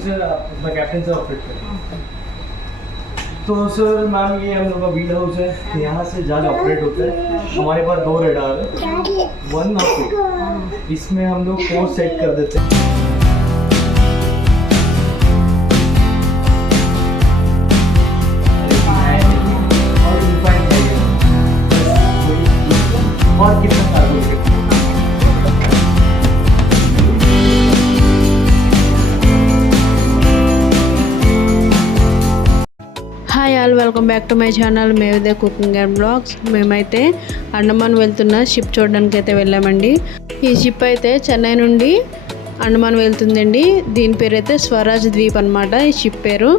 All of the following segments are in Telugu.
से अपना कैप्टन से ऑपरेट करें तो सर मैम ये हम लोग का व्हील हाउस है। यहाँ से जहाज़ ऑपरेट होता है। हमारे पास दो रेडार है। वन और टू इसमें हम लोग कोर्स सेट कर देते हैं। और कितना welcome back to my channel మేవిదే cooking and blogs. మేమైతే అండమాన్ వెళ్తున్న షిప్ చూడడానికి అయితే వెళ్ళామండి. ఈ షిప్ అయితే చెన్నై నుండి అండమాన్ వెళ్తుందండి. దీని పేరు అయితే స్వరాజ్ ద్వీప్ అనమాట ఈ షిప్ పేరు.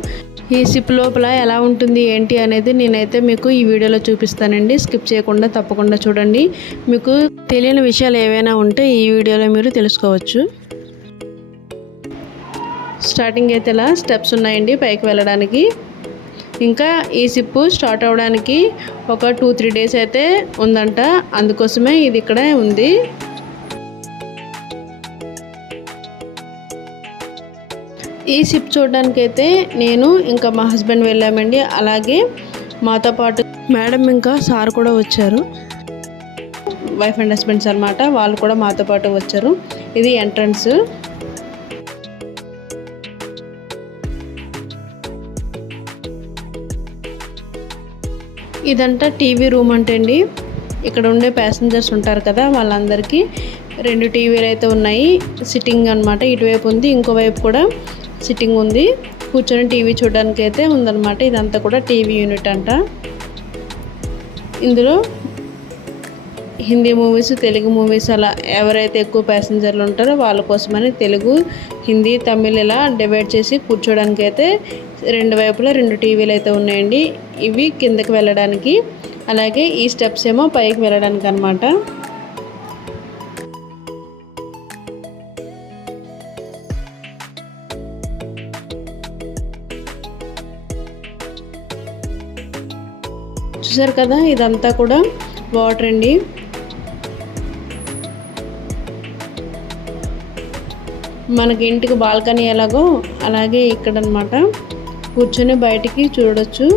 ఈ షిప్ లోపల ఎలా ఉంటుంది ఏంటి అనేది నేనైతే మీకు ఈ వీడియోలో చూపిస్తానండి. స్కిప్ చేయకుండా తప్పకుండా చూడండి. మీకు తెలియని విషయాలు ఏవైనా ఉంటే ఈ వీడియోలో మీరు తెలుసుకోవచ్చు. స్టార్టింగ్ అయితే ఇలా స్టెప్స్ ఉన్నాయండి పైకి వెళ్ళడానికి. ఇంకా ఈ సిప్పు స్టార్ట్ అవ్వడానికి ఒక టూ త్రీ డేస్ అయితే ఉందంట. అందుకోసమే ఇది ఇక్కడే ఉంది. ఈ సిప్ చూడడానికైతే నేను ఇంకా మా హస్బెండ్ వెళ్ళామండి. అలాగే మాతో పాటు మేడం ఇంకా సార్ కూడా వచ్చారు. వైఫ్ అండ్ హస్బెండ్స్ అనమాట వాళ్ళు కూడా మాతో పాటు వచ్చారు. ఇది ఎంట్రన్స్. ఇదంతా టీవీ రూమ్ అంటే అండి ఇక్కడ ఉండే ప్యాసింజర్స్ ఉంటారు కదా వాళ్ళందరికీ రెండు టీవీలు అయితే ఉన్నాయి. సిట్టింగ్ అనమాట ఇటువైపు ఉంది ఇంకోవైపు కూడా సిట్టింగ్ ఉంది. కూర్చొని టీవీ చూడడానికి అయితే ఉందన్నమాట. ఇదంతా కూడా టీవీ యూనిట్ అంట. ఇందులో హిందీ మూవీస్ తెలుగు మూవీస్ అలా ఎవరైతే ఎక్కువ ప్యాసింజర్లు ఉంటారో వాళ్ళ కోసమని తెలుగు హిందీ తమిళ్ ఇలా డివైడ్ చేసి కూర్చోడానికి అయితే రెండు వైపులా రెండు టీవీలు అయితే ఉన్నాయండి. ఇవి కిందకి వెళ్ళడానికి అలాగే ఈ స్టెప్స్ ఏమో పైకి వెళ్ళడానికి అనమాట చూసారు కదా ఇదంతా కూడా వాటర్ అండి. మనకి ఇంటికి బాల్కనీ ఎలాగో అలాగే ఇక్కడ అనమాట కూర్చొని బయటికి చూడొచ్చు.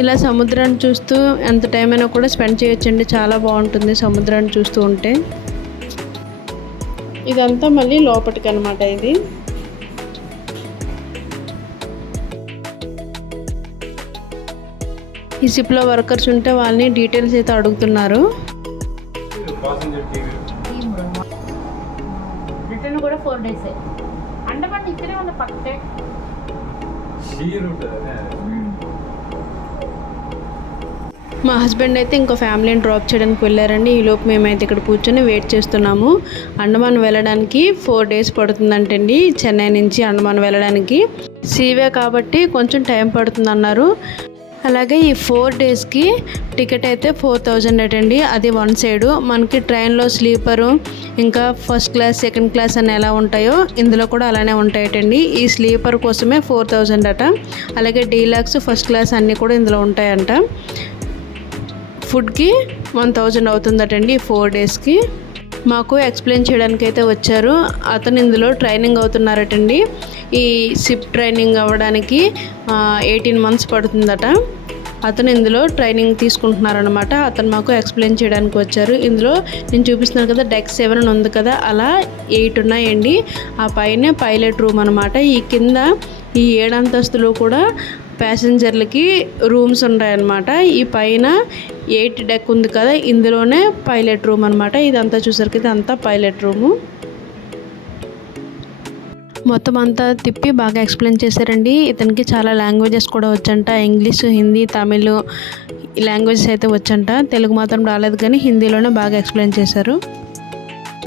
ఇలా సముద్రాన్ని చూస్తూ ఎంత టైం అయినా కూడా స్పెండ్ చేయొచ్చండి. చాలా బాగుంటుంది సముద్రాన్ని చూస్తూ ఉంటే. ఇదంతా మళ్ళీ లోపలికి అనమాట ఇది. ఈ సిప్లో వర్కర్స్ ఉంటే వాళ్ళని డీటెయిల్స్ అయితే అడుగుతున్నారు. రిటర్న్ కూడా ఫోర్ డేస్ అంటే ఇక్కడే ఉన్న పక్కే. మా హస్బెండ్ అయితే ఇంకో ఫ్యామిలీని డ్రాప్ చేయడానికి వెళ్ళారండి. ఈలోపు మేమైతే ఇక్కడ కూర్చొని వెయిట్ చేస్తున్నాము. అండమాన్ వెళ్ళడానికి ఫోర్ డేస్ పడుతుందంటండి. చెన్నై నుంచి అండమాన్ వెళ్ళడానికి. సీవే కాబట్టి కొంచెం టైం పడుతుంది అన్నారు అలాగే ఈ ఫోర్ డేస్కి టికెట్ అయితే ఫోర్ థౌజండ్ అటండి. అది వన్ సైడు. మనకి ట్రైన్లో స్లీపరు ఇంకా ఫస్ట్ క్లాస్ సెకండ్ క్లాస్ అని ఎలా ఉంటాయో ఇందులో కూడా అలానే ఉంటాయటండి. ఈ స్లీపర్ కోసమే ఫోర్ థౌజండ్ అట. అలాగే డీలాక్స్ ఫస్ట్ క్లాస్ అన్నీ కూడా ఇందులో ఉంటాయంట. ఫుడ్కి వన్ థౌజండ్ అవుతుందటండి ఫోర్ డేస్కి. మాకు ఎక్స్ప్లెయిన్ చేయడానికి అయితే వచ్చారు. అతను ఇందులో ట్రైనింగ్ అవుతున్నారటండి. ఈ సిప్ ట్రైనింగ్ అవ్వడానికి ఎయిటీన్ మంత్స్ పడుతుందట. అతను ఇందులో ట్రైనింగ్ తీసుకుంటున్నారనమాట అతను మాకు ఎక్స్ప్లెయిన్ చేయడానికి వచ్చారు. ఇందులో నేను చూపిస్తున్నాను కదా డెక్ సెవెన్ అని ఉంది కదా అలా ఎయిట్ ఉన్నాయండి. ఆ పైన పైలట్ రూమ్ అనమాట ఈ కింద ఈ ఏడంతస్తులు కూడా ప్యాసింజర్లకి రూమ్స్ ఉంటాయన్నమాట ఈ పైన ఎయిట్ డెక్ ఉంది కదా ఇందులోనే పైలట్ రూమ్ అనమాట ఇదంతా చూసరికి ఇదంతా పైలట్ రూము మొత్తం అంతా తిప్పి బాగా ఎక్స్ప్లెయిన్ చేశారండి ఇతనికి చాలా లాంగ్వేజెస్ కూడా వచ్చంట ఇంగ్లీష్ హిందీ తమిళ్ ఈ లాంగ్వేజెస్ అయితే వచ్చంట తెలుగు మాత్రం రాలేదు కానీ హిందీలోనే బాగా ఎక్స్ప్లెయిన్ చేశారు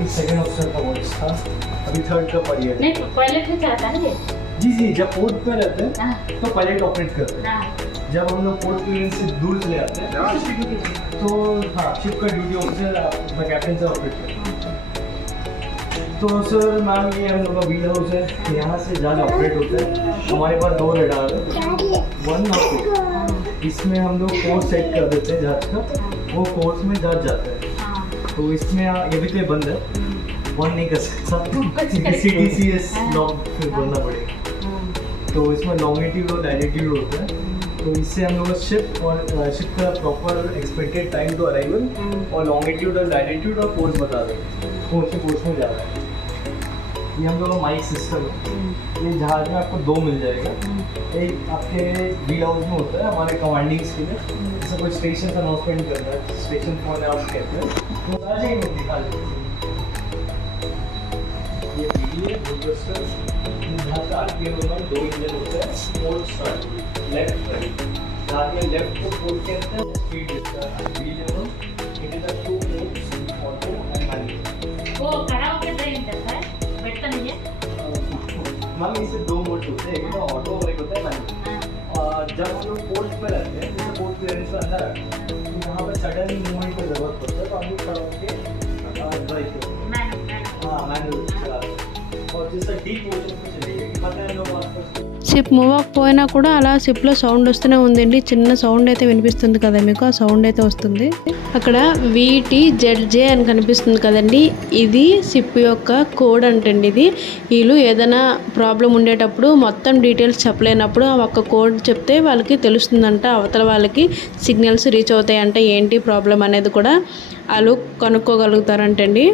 सेकंड ऑप्शन का वॉइस था अभी थर्ड का पीरियड నేను पहले से चाहता ना ये जी जी जब पोर्ट पे रहते हैं हाँ, तो पायलट ऑपरेट करते हैं हाँ, जब हम लोग पोर्ट क्लियरेंस से दूर चले जाते हैं तो हाँ शिप का ड्यूटी ऑफिसर अपना कैप्टन से ऑपरेट करते हैं तो सर, मैम, ये हम लोग का व्हील हाउस है। यहाँ से जहाज़ ऑपरेट होता है। हमारे पास दो रेडार है। वन और इसमें हम लोग कोर्स सेट कर देते हैं जहाज़ का वो कोर्स में जहाज़ जाता है। तो इसमें ये भी तो बंद है। वन नहीं कर सकता C D C S long फिर बोलना पड़ेगा। तो इसमें लॉन्गिट्यूड और लैटिट्यूड होता है। तो इससे हम लोग शिप और शिप का proper expected time to arrival और लॉन्गिट्यूड और लैटिट्यूड और कोर्स बता दें कौन से कोर्स में जा रहा है। ये हम दोनों माइक सिस्टम है। ये जहाज़ में आपको दो मिल जाएगा। एक आपके व्हील हाउस में होता है हमारे कमांडिंग्स के लिए। जैसे कोई स्टेशन अनाउंसमेंट करना है स्टेशन फ़ोन आप कहते हैं तो देते दो इंजन होते हैं स्टार्ट लेफ़्ट राइट जहाँ पे लेफ़्ट को फोर्थ कहते हैं स्पीड व्हील है it is a two auto and manual वो खड़ा होकर ट्रेन करता है? बैठता नहीं है मैम इसे दो मोड होते हैं एक तो ऑटो और एक होता है मैनुअल और जब हम लोग पोर्ट पे रहते हैं जैसे पोर्ट क्लियरेंस में अंदर आते हैं तो यहाँ पे सडन मूवमेंट की ज़रूरत पड़ती है तो हम लोग खड़ा होकर ड्राइव करते हैं। मैनुअल हाँ मैनुअल चलाते हैं। और जैसे डीप मोशन में चलेंगे कि पता है लोग आसपास సిప్ మూవ్ అవ్వకపోయినా కూడా అలా సిప్లో సౌండ్ వస్తూనే ఉందండి చిన్న సౌండ్ అయితే వినిపిస్తుంది కదా మీకు ఆ సౌండ్ అయితే వస్తుంది అక్కడ వీటి జెడ్జే అని కనిపిస్తుంది కదండి ఇది సిప్ యొక్క కోడ్ అంటండి ఇది వీళ్ళు ఏదైనా ప్రాబ్లం ఉండేటప్పుడు మొత్తం డీటెయిల్స్ చెప్పలేనప్పుడు ఆ ఒక్క కోడ్ చెప్తే వాళ్ళకి తెలుస్తుందంట అవతల వాళ్ళకి సిగ్నల్స్ రీచ్ అవుతాయంట ఏంటి ప్రాబ్లం అనేది కూడా వాళ్ళు కనుక్కోగలుగుతారంటండి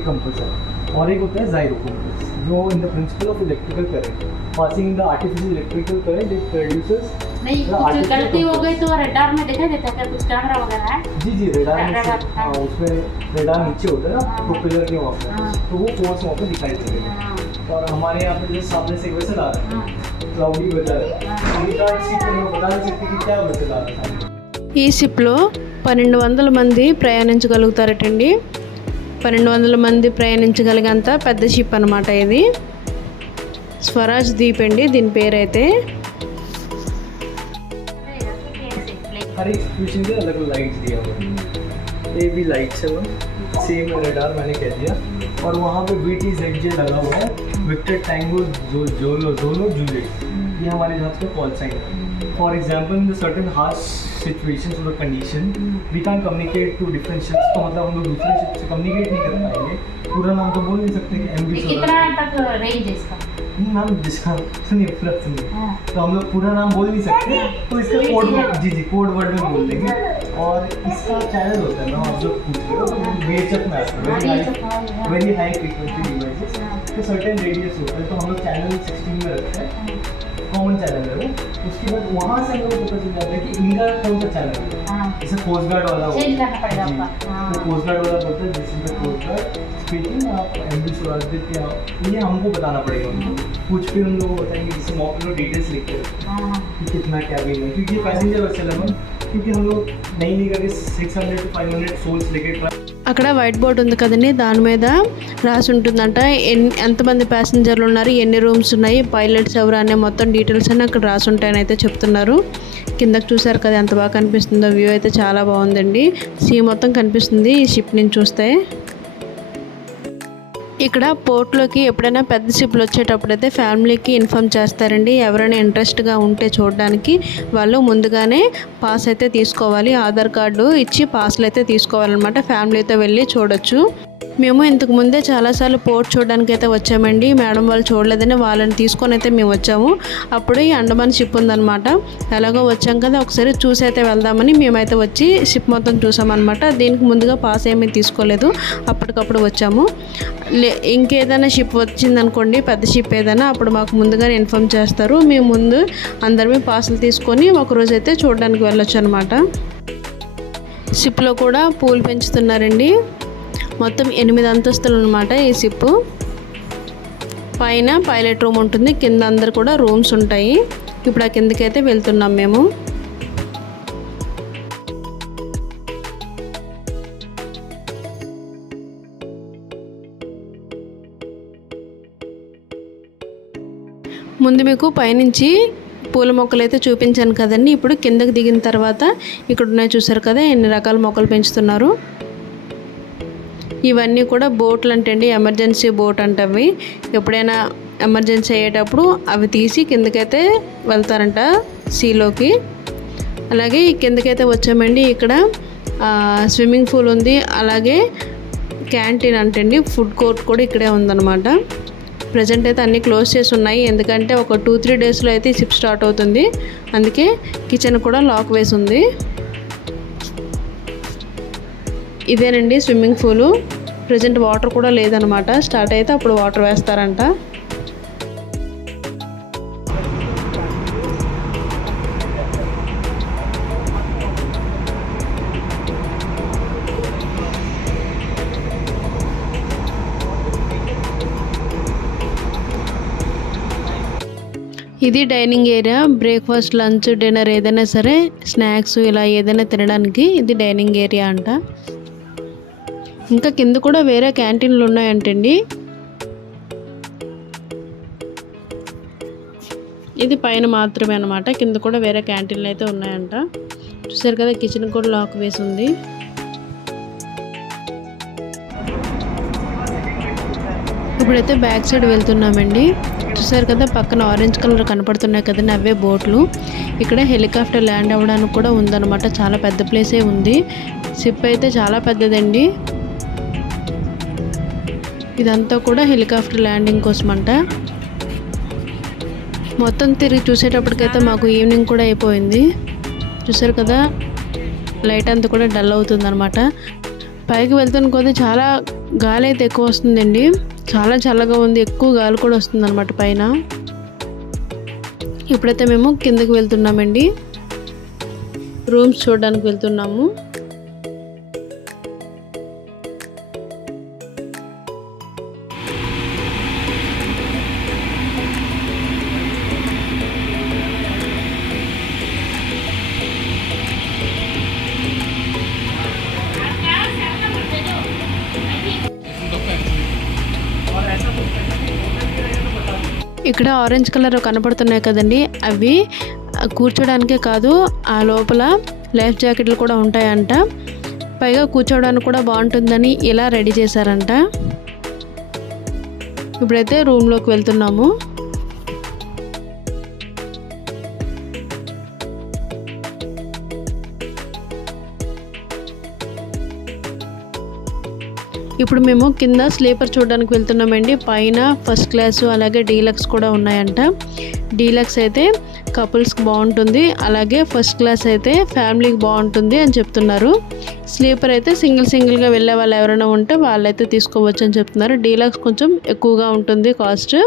कंपल्सर और एक होता है जायरो कंपल्स जो in the principle of electrical current passing the artificial electrical current it produces नहीं हाँ, कुछ artificial गलती हो compass। गई तो रडार में दिखाई देता है क्या कुछ कैमरा वगैरह है जी जी रेडार में रेडार, से- हाँ। हाँ उसमें रेडार नीचे होता है ना हाँ। प्रोपेलर के वहाँ हाँ। पे तो वो फोर्स वहाँ पे दिखाई देगा हाँ, और हमारे यहाँ पे जैसे सामने से एक वेसल आ रहा हाँ, है क्लाउडी वेदर हाँ। ये कार्ड सीट में बता नहीं सकते कि क्या वेसल आ रहा था ఈ సిప్లో పన్నెండు వందల మంది ప్రయాణించగలుగుతారటండి పన్నెండు వందల మంది ప్రయాణించగలిగేంత పెద్ద షిప్ అనమాట ఇది స్వరాజ్ ద్వీప్ అండి దీని పేరైతే रहेगा तो कैसे प्लेन हर एक सिचुएशन के अलग अलग लाइट्स दिया हुआ है ये भी लाइट्स है वो सेम रेडार मैंने कह दिया और वहाँ पे वी टी जेड जे लगा हुआ है विक्टर टैंगो जो जोलो जोलो जूलियट ये हमारे जहाज का कॉल साइन है for example in the certain harsh situation और condition we can communicate to different ships तो मतलब हम लोग दूसरे शिप से कम्युनिकेट नहीं कर पाएँगे। पूरा नाम तो बोल नहीं सकते कि एम ये बी कितना तक रेंज है इसका? नाम जिसका सुनिए पूरा सुनिए। हाँ, तो हम लोग पूरा नाम बोल नहीं सकते। तो इसका code G G code word में बोल देंगे। और इसका चैनल होता है ना आप जो पूछ रहे हो तो वेचअप में आता है। वेरी हाई फ्रीक्वेंसी डिवाइसेस तो सर्टेन रेडियस होता है तो हम लोग चैनल सिक्सटीन में रखते हैं। कॉमन चैनल है वो। उसके बाद वहाँ से हम लोग पता चल जाता है कि इनका कौन सा चैनल है। इसे जैसे कोस्ट गार्ड वाला हो चेंज करना पड़ेगा जी। आपका। हाँ। तो कोस्ट गार्ड वाला बोलते हैं this is the coast guard speaking आप एम बी स्वराजदीप या ये हमको बताना पड़ेगा उनको। कुछ भी हम लोग को बताएँगे जैसे मॉक में डिटेल्स लिख के हैं। कि कितना क्या भी है। क्योंकि पैसेंजर चले हम क्योंकि हम लोग नहीं नहीं करके six hundred to five hundred souls लेके ट्राई అక్కడ వైట్ బోర్డ్ ఉంది కదండి దాని మీద రాసి ఉంటుందంట ఎన్ని ఎంతమంది ప్యాసింజర్లు ఉన్నారు ఎన్ని రూమ్స్ ఉన్నాయి పైలట్స్ ఎవరు అనే మొత్తం డీటెయిల్స్ అన్ని అక్కడ రాసి ఉంటాయని అయితే చెప్తున్నారు కిందకి చూసారు కదా ఎంత బాగా కనిపిస్తుందో వ్యూ అయితే చాలా బాగుందండి సీ మొత్తం కనిపిస్తుంది ఈ షిప్ నుంచి చూస్తే ఇక్కడ పోర్ట్లోకి ఎప్పుడైనా పెద్ద షిప్లు వచ్చేటప్పుడైతే ఫ్యామిలీకి ఇన్ఫామ్ చేస్తారండి. ఎవరైనా ఇంట్రెస్ట్గా ఉంటే చూడడానికి వాళ్ళు ముందుగానే పాస్ అయితే తీసుకోవాలి. ఆధార్ కార్డు ఇచ్చి పాస్లు అయితే తీసుకోవాలన్నమాట. ఫ్యామిలీతో వెళ్ళి చూడొచ్చు. మేము ఇంతకు ముందే చాలాసార్లు పోర్ట్ చూడడానికి అయితే వచ్చామండి. మేడం వాళ్ళు చూడలేదని వాళ్ళని తీసుకొని అయితే మేము వచ్చాము. అప్పుడు ఈ అండమాన్ షిప్ ఉందన్నమాట. ఎలాగో వచ్చాం కదా ఒకసారి చూసి అయితే వెళ్దామని మేమైతే వచ్చి షిప్ మొత్తం చూసామన్నమాట. దీనికి ముందుగా పాస్ ఏమీ తీసుకోలేదు. అప్పటికప్పుడు వచ్చాము. లే ఇంకేదైనా షిప్ వచ్చిందనుకోండి పెద్ద షిప్ ఏదైనా అప్పుడు మాకు ముందుగానే ఇన్ఫామ్ చేస్తారు. మేము ముందు అందరమీ పాసులు తీసుకొని ఒకరోజు అయితే చూడడానికి వెళ్ళొచ్చు అనమాట షిప్లో కూడా పూలు పెంచుతున్నారండి. మొత్తం ఎనిమిది అంతస్తులు అనమాట ఈ షిప్ పైన పైలట్ రూమ్ ఉంటుంది కింద అందరు కూడా రూమ్స్ ఉంటాయి. ఇప్పుడు ఆ కిందకైతే వెళ్తున్నాం మేము. ముందు మీకు పైనుంచి పూల మొక్కలు అయితే చూపించాను కదండి. ఇప్పుడు కిందకి దిగిన తర్వాత ఇక్కడ ఉన్నాయి చూసారు కదా ఎన్ని రకాల మొక్కలు పెంచుతున్నారు. ఇవన్నీ కూడా బోట్లు అంటండి ఎమర్జెన్సీ బోట్ అంటవి ఎప్పుడైనా ఎమర్జెన్సీ అయ్యేటప్పుడు అవి తీసి కిందకైతే వెళ్తారంట సీలోకి. అలాగే ఈ కిందకైతే వచ్చామండి ఇక్కడ స్విమ్మింగ్ పూల్ ఉంది. అలాగే క్యాంటీన్ అంటండి ఫుడ్ కోర్ట్ కూడా ఇక్కడే ఉందన్నమాట. ప్రజెంట్ అయితే అన్నీ క్లోజ్ చేసి ఉన్నాయి. ఎందుకంటే ఒక టూ త్రీ డేస్లో అయితే షిప్ స్టార్ట్ అవుతుంది. అందుకే కిచెన్ కూడా లాక్ వేసి ఉంది. ఇదేనండి స్విమ్మింగ్ పూలు. ప్రజెంట్ వాటర్ కూడా లేదనమాట. స్టార్ట్ అయితే అప్పుడు వాటర్ వేస్తారంట. ఇది dining area. Breakfast lunch dinner ఏదైనా సరే స్నాక్స్ ఇలా ఏదైనా తినడానికి ఇది డైనింగ్ ఏరియా అంట. ఇంకా కింద కూడా వేరే క్యాంటీన్లు ఉన్నాయంటండి. ఇది పైన మాత్రమే అనమాట కింద కూడా వేరే క్యాంటీన్లు అయితే ఉన్నాయంట. చూసారు కదా కిచెన్ కూడా లాక్ వేసి ఉంది. ఇప్పుడైతే బ్యాక్ సైడ్ వెళ్తున్నామండి. చూసారు కదా పక్కన ఆరెంజ్ కలర్ కనపడుతున్నాయి కదండి అవే బోట్లు. ఇక్కడ హెలికాప్టర్ ల్యాండ్ అవ్వడానికి కూడా ఉందన్నమాట. చాలా పెద్ద ప్లేసే ఉంది. షిప్ అయితే చాలా పెద్దదండి. ఇదంతా కూడా హెలికాప్టర్ ల్యాండింగ్ కోసం అంట మొత్తం తిరిగి చూసేటప్పటికైతే మాకు ఈవినింగ్ కూడా అయిపోయింది. చూసారు కదా? లైట్ అంతా కూడా డల్ అవుతుంది అనమాట పైకి వెళ్తున్న కొద్దీ చాలా గాలి అయితే ఎక్కువ వస్తుందండి. చాలా చల్లగా ఉంది. ఎక్కువ గాలి కూడా వస్తుంది అనమాట పైన. ఇప్పుడైతే మేము కిందకి వెళ్తున్నామండి. రూమ్స్ చూడడానికి వెళ్తున్నాము. ఇక్కడ ఆరెంజ్ కలర్ కనపడుతున్నాయి కదండి. అవి కూర్చోడానికే కాదు ఆ లోపల లైఫ్ జాకెట్లు కూడా ఉంటాయంట. పైగా కూర్చోవడానికి కూడా బాగుంటుందని ఇలా రెడీ చేశారంట. ఇప్పుడైతే రూమ్లోకి వెళ్తున్నాము. ఇప్పుడు మేము కింద స్లీపర్ చూడడానికి వెళ్తున్నామండి. పైన ఫస్ట్ క్లాస్ అలాగే డీలక్స్ కూడా ఉన్నాయంట. డీలక్స్ అయితే కపుల్స్కి బాగుంటుంది. అలాగే ఫస్ట్ క్లాస్ అయితే ఫ్యామిలీకి బాగుంటుంది అని చెప్తున్నారు. స్లీపర్ అయితే సింగిల్ సింగిల్గా వెళ్ళే వాళ్ళు ఎవరైనా ఉంటే వాళ్ళైతే తీసుకోవచ్చు అని చెప్తున్నారు. డీలక్స్ కొంచెం ఎక్కువగా ఉంటుంది కాస్ట్.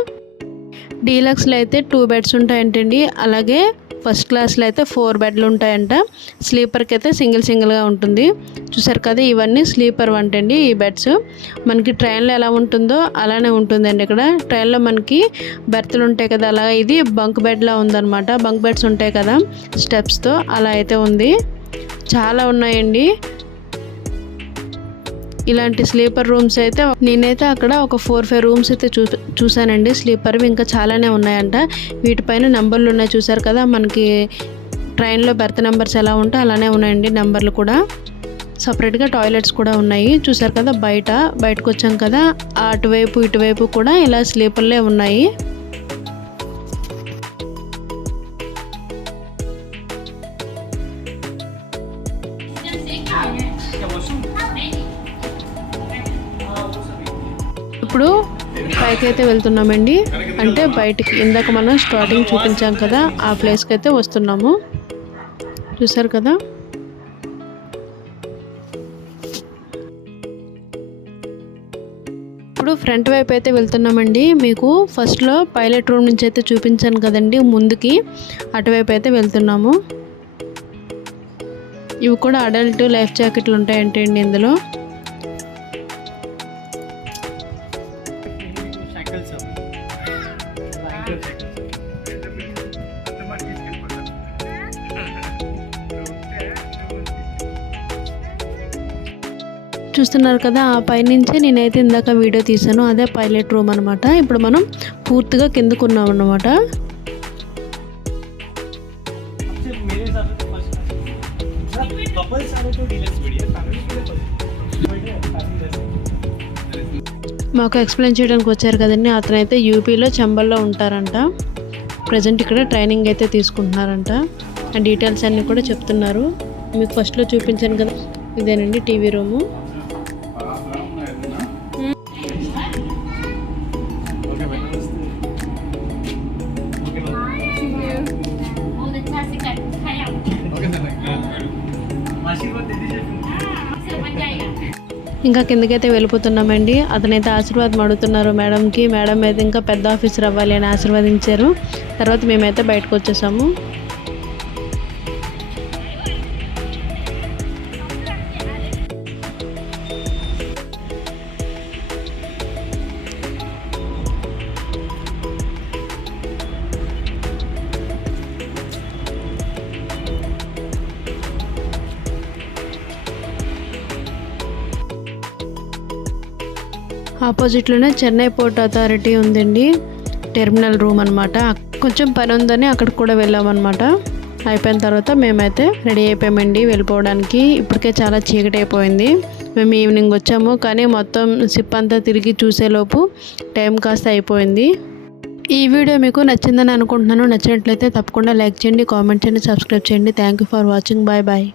డీలక్స్లో అయితే టూ బెడ్స్ ఉంటాయంటండి. అలాగే ఫస్ట్ క్లాస్లో అయితే ఫోర్ బెడ్లు ఉంటాయంట. స్లీపర్కి అయితే సింగిల్ సింగిల్గా ఉంటుంది. చూసారు కదా ఇవన్నీ స్లీపర్ వంటండి ఈ బెడ్స్. మనకి ట్రైన్లో ఎలా ఉంటుందో అలానే ఉంటుందండి ఇక్కడ. ట్రైన్లో మనకి బెర్త్లు ఉంటాయి కదా అలా ఇది బంక్ బెడ్లా ఉందన్నమాట. బంక్ బెడ్స్ ఉంటాయి కదా స్టెప్స్తో అలా అయితే ఉంది. చాలా ఉన్నాయండి. ఇలాంటి స్లీపర్ రూమ్స్ అయితే నేనైతే అక్కడ ఒక ఫోర్ ఫైవ్ రూమ్స్ అయితే చూ చూశానండి. స్లీపర్వి ఇంకా చాలానే ఉన్నాయంట. వీటిపైన నెంబర్లు ఉన్నాయి చూసారు కదా మనకి ట్రైన్లో బెర్త్ నెంబర్స్ ఎలా ఉంటే అలానే ఉన్నాయండి నెంబర్లు కూడా. సపరేట్గా టాయిలెట్స్ కూడా ఉన్నాయి. చూసారు కదా బయట బయటకు వచ్చాం కదా అటువైపు ఇటువైపు కూడా ఇలా స్లీపర్లే ఉన్నాయి. ఇప్పుడు పైకి అయితే వెళ్తున్నామండి. అంటే బయటికి ఇందాక మనం స్టార్టింగ్ చూపించాం కదా ఆ ప్లేస్కి అయితే వస్తున్నాము. చూసారు కదా? ఇప్పుడు ఫ్రంట్ వైపు అయితే వెళ్తున్నామండి. మీకు ఫస్ట్లో పైలట్ రూమ్ నుంచి అయితే చూపించాను కదండి ముందుకి అటువైపు అయితే వెళ్తున్నాము. ఇవి కూడా అడల్ట్ లైఫ్ జాకెట్లు ఉంటాయంటే అండి ఇందులో. చూస్తున్నారు కదా ఆ పైనుంచే నేనైతే ఇందాక వీడియో తీసాను అదే పైలట్ రూమ్ అనమాట ఇప్పుడు మనం పూర్తిగా కిందకున్నాం అనమాట మాకు ఎక్స్ప్లెయిన్ చేయడానికి వచ్చారు కదండి. అతనైతే యూపీలో చంబల్లో ఉంటారంట. ప్రజెంట్ ఇక్కడ ట్రైనింగ్ అయితే తీసుకుంటున్నారంట. ఆ డీటెయిల్స్ అన్నీ కూడా చెప్తున్నారు. మీకు ఫస్ట్లో చూపించాను కదా. ఇదేనండి టీవీ రూము. ఇంకా కిందకైతే వెళ్ళిపోతున్నామండి. అతనైతే ఆశీర్వాదం అడుగుతున్నారు మేడంకి. మేడం అయితే ఇంకా పెద్ద ఆఫీసర్ అవ్వాలి అని ఆశీర్వదించారు. తర్వాత మేమైతే బయటకు వచ్చేసాము. ఆపోజిట్లోనే చెన్నై పోర్ట్ అథారిటీ ఉందండి. టెర్మినల్ రూమ్ అనమాట కొంచెం పని ఉందని అక్కడికి కూడా వెళ్ళామన్నమాట. అయిపోయిన తర్వాత మేమైతే రెడీ అయిపోయామండి వెళ్ళిపోవడానికి. ఇప్పటికే చాలా చీకటి అయిపోయింది మేము ఈవినింగ్ వచ్చాము కానీ మొత్తం సిప్ అంతా తిరిగి చూసేలోపు టైం కాస్త అయిపోయింది. ఈ వీడియో మీకు నచ్చిందని అనుకుంటున్నాను. నచ్చినట్లయితే తప్పకుండా లైక్ చేయండి కామెంట్ చేయండి సబ్స్క్రైబ్ చేయండి. Thank you for watching. Bye bye.